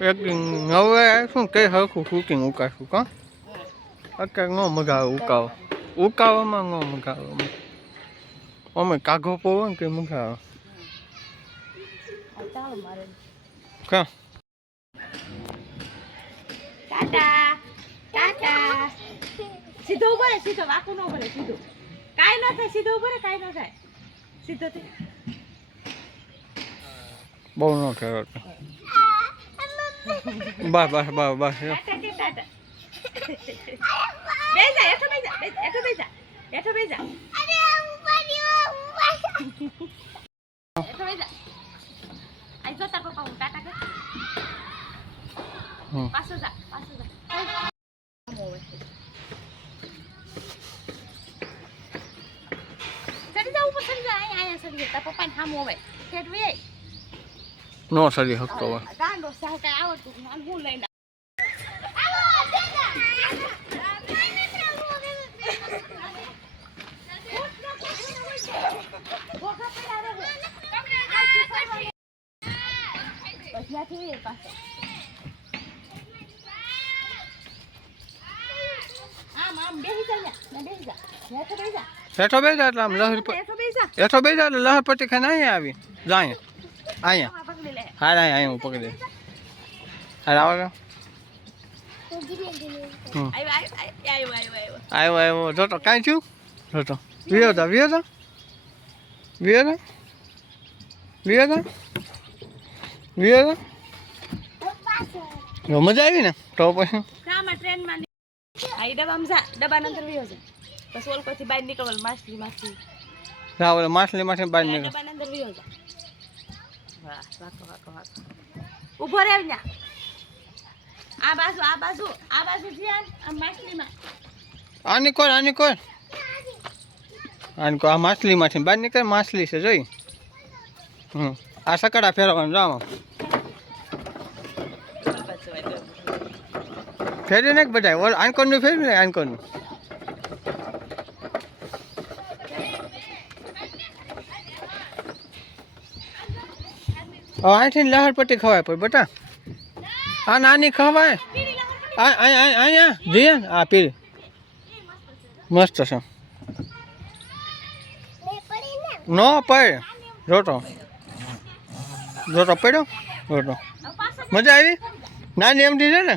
એક હવે શું કઈ હરખું શૂટિંગ ઉકાશું કા અત્યારે ન મજા આવે ઉકાવામાં ન મજા આવે અમે કાઘો પોવો ને કે મજા આવે કા ટાટા ટાટા સીધો ઉભો રે સીધો વાકું ન ઉભો રે સીધો કાઈ ન થાય સીધો ઉભો રે કાઈ ન થાય સીધો થઈ બહુ ન ખેરો બસ બસ બસ બસ ટાટા બેજા એઠો બેજા એઠો બેજા એઠો બેજા અરે એઠો બેજા આઈ જો તાર પપ્પા હું ટાટા કર પાછો જા ચડી જા ઉપર ચડી જા આયા ચડી જા તાર પપ્પાને સામું હવે ઠેઠ વે નો સરી હકતો હોય ગાંડો સાહ કઈ આવડતું ના હું લઈને હેઠો બેજા એટલે આમ લહેર હેઠો બેજા એટલે લહેર પટ્ટી ખાઈને અહીંયા આવી જાય અહીંયા હા અહીંયા હું પકડી હા આવે આવ્યો જોતો કાંઈ થયું જોતો વિયો તા મજા આવી ને તો પછી ટ્રેનમાં આઈ ડબ્બામાં જા ડબ્બાના અંદર વિયો છે બસ ઓલકોથી બહાર નીકળવાનું માછલી હા ઓલે માછલી બહાર નીકળ ડબ્બાના અંદર વિયો જા વાહ વાકો ઉભો રહે ન્યા આ બાજુ ધ્યાન આ માછલીમાં આની કોણ આ માછલીમાંથી બહાર નીકળે માછલી છે જોઈ આ સકડા ફેરવવાનું જામ ફેરી ને બધા ઓલ આનકોરનું ફેરવી ને આનકોરનું અહીંથી લહર પટ્ટી ખવાય પણ બેટા આ નાની ખવાય અહીંયા જીયન આ પીરી મસ્ત છે નો પડે જોતો પડ્યો જોતો મજા આવી નાની એમથી છે ને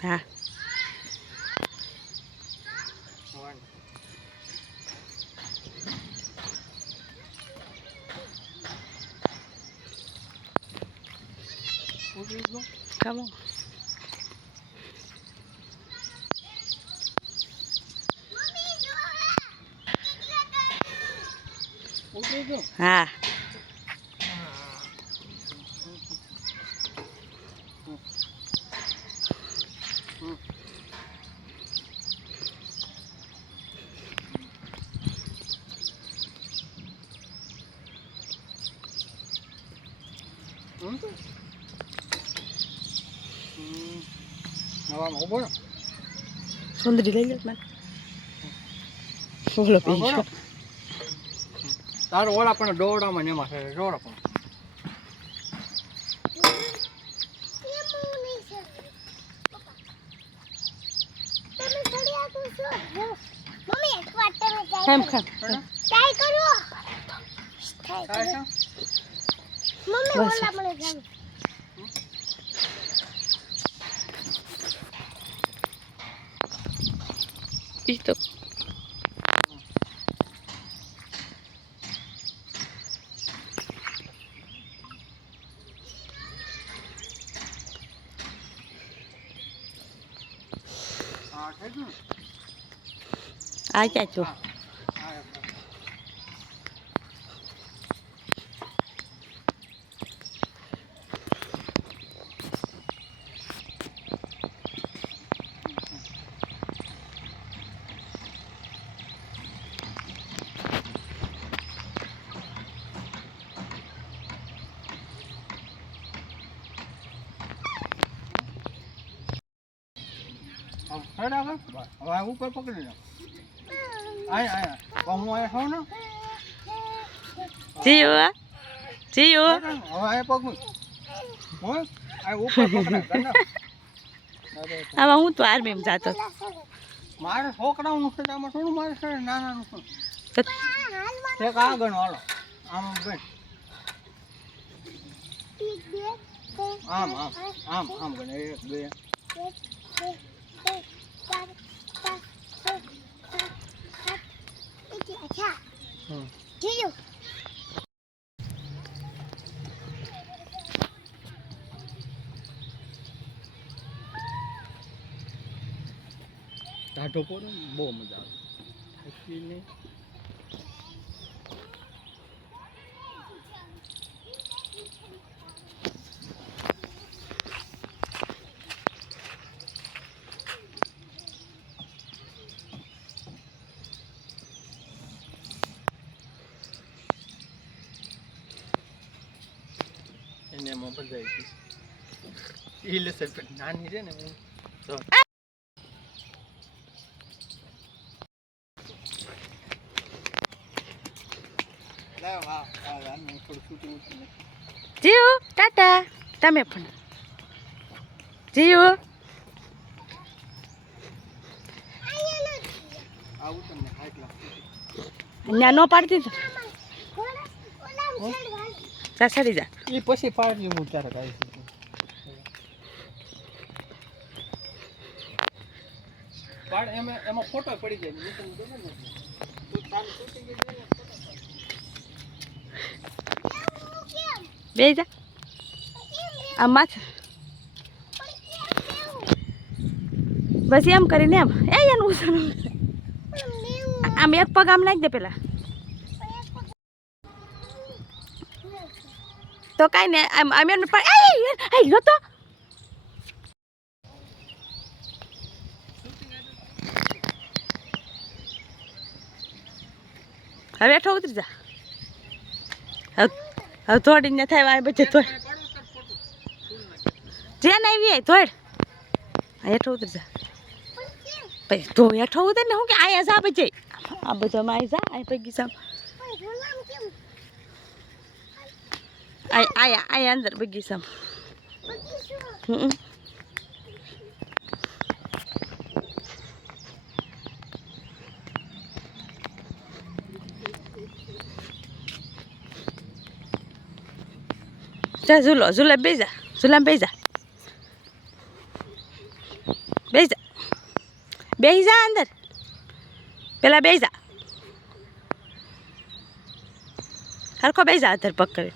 હા Come on. હા સુંદરી લઈ લો મને ઓલો પીછો તારો ઓલા પણ દોડામાં ને એમાં છે દોડા પણ કેમ ખા ટ્રાય કરો મમ્મી ઓલા મળે જાવ Listo. Ai chacho. હેડા હવે આ ઉપર પકડી લે આયા હું આયા ખાવ ને જીઓ જીઓ હવે આયા પકડ હું આ ઉપર પકડ હવે હું તો આર્મીમાં જાતો મારે છોકરાઓનું છે આમાં થોડું મારે છે નાનાનું છે તો એક આગળ હાલો આમ બેન આમ આમ આમ આમ ગણે 1 2 ટાઢો પોરો બહુ મજા આવે એને એમાં બધા એ લેશે નાની છે ને તો જીઓ ટાટા તમે પણ જીઓ આવું તમને હાઈટ લાગતી ત્યાં નો પાડતી તો સડી જા એ પછી પાડી હું ક્યારેક આવી છું પાડ એમાં ફોટો પડી જાય નીચે દેને ને તો તારું શૂટિંગ કરી બે જા આ માથ બસ એમ કરીને એમ એનું આમ એક પગ આમ નાખી દે પેલા તો કાંઈ ને આમ આમ એમ પણ ગયો તો હવે હેઠો ઉતરી જા હવે થોડી ને થાય આ બચે થોડ જ્યાં આવી થોડ હેઠો ઉતરી જા પછી તો હેઠો ઉતર ને હું કે આયા જા બચે આ બધામાં આવી જા આ પગી સામ આયા અંદર બગીચામાં જા ઝૂલો ઝૂલા બેજા ઝૂલામાં બેજા બેજા બેહી જા અંદર પેલા બેજા હરખો બેજા અંદર પગ કરી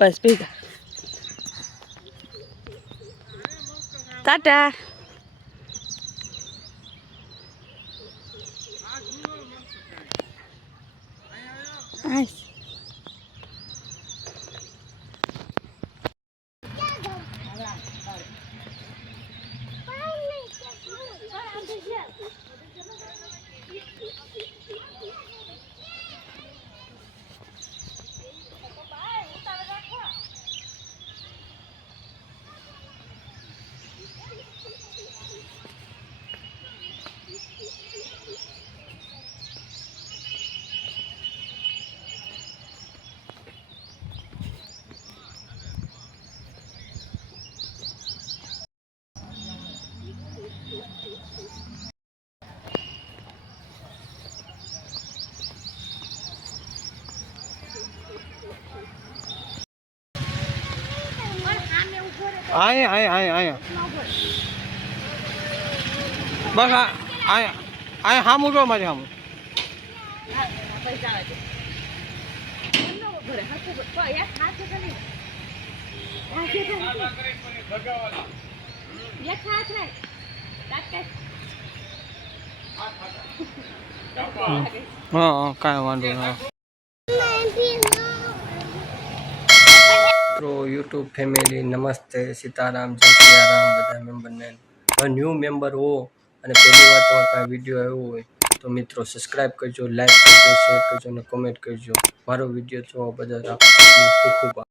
બસ બેજા ટાટા Nice. આયા બસ આયા હામું જો મારી હામું હા કાંઈ વાંધો ના મિત્રો યુટ્યુબ ફેમિલી નમસ્તે સીતારામ જય સિયારામ બધા મેમ્બરને ન્યૂ મેમ્બર હો અને પહેલી વાર તમારા પાસે વિડીયો આવ્યો હોય તો મિત્રો સબસ્ક્રાઈબ કરજો, લાઈક કરજો, શેર કરજો અને કોમેન્ટ કરજો. મારો વિડીયો જોવા બદલ ખૂબ ખૂબ